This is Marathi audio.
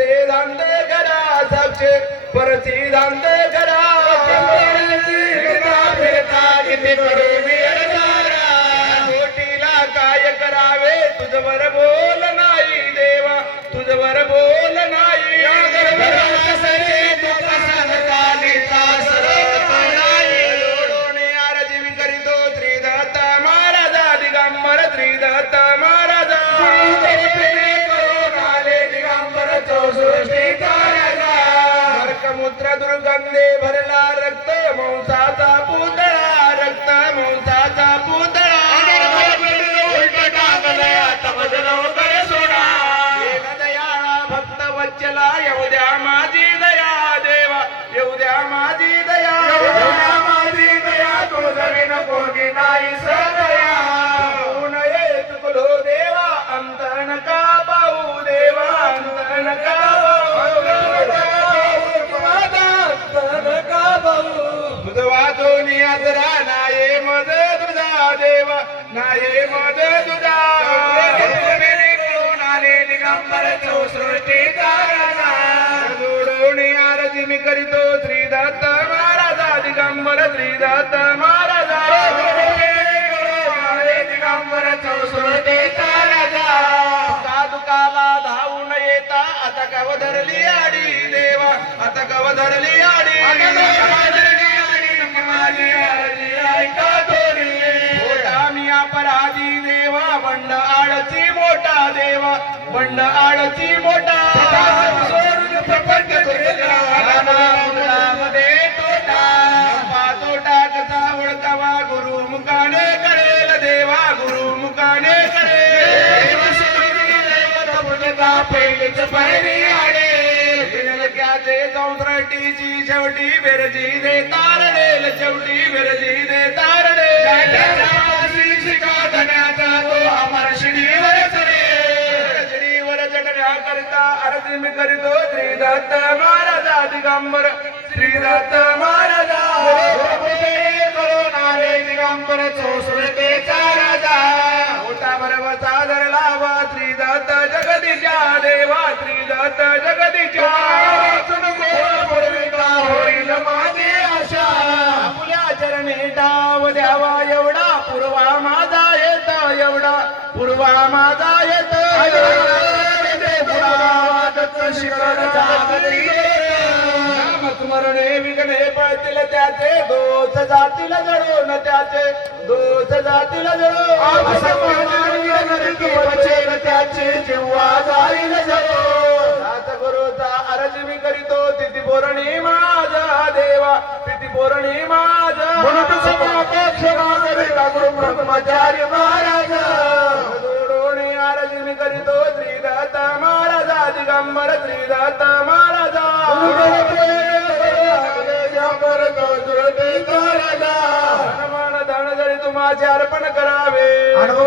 परचीदांदे करा सबसे परचीदांदे करा कोटीला काय करावे तुझवर बोल येऊ द्या माझी दया देवा येऊ द्या माझी दया एवढ्या माझी दया तुझवी नको की नाही सदया. देवा अंत नका पाहू देवा अंत नका पाहू तुझवा दोन्ही नाये मज तुझा देवा नाये मज तुझा करून आले दिगंबर दत्त महाराजा दिगंबर चौसष्टीचा राजा. साधुकाला धावून येता. आता कव धरली आडी देवा. आता कव धरली आडी. अपराधी देवा. बंड आळची मोठा देवा. बंड आळची मोठा. तिनलक्याचे चौसष्टीची शेवटी बेरजी दे तारडेल शेवटी बेरजी दे तारडे. रजनीवर चढण्या करता आरती मी करीतो श्रीदत्त महाराजा दिगंबर. श्री दत्त महाराजा दिगंबर चौसष्टीचा राजा. मोठा बरवसा धरलावा दत्त जगदीच्या देवा दत्त जगदीच्या होईल माझी आशा. आपल्या चरणी डाव द्यावा एवढा पूर्वा माझा येत एवढा पूर्वा माझा येत. स्मरणे विघ्ने पळतील त्याचे दोष जातील जळून त्याचे दोष जातील जळून त्याचे जेव्हा जाईल दास गुरुचा अर्ज मी करीतो तिथी पौर्णी माझा देवा तिथी पौर्णी माझा ब्रह्मचार्य महाराज. जोडोणी अर्ज मी करीतो श्रीदत्त महाराजा दिगंबर श्रीदत्त આજે અર્પણ કરાવે.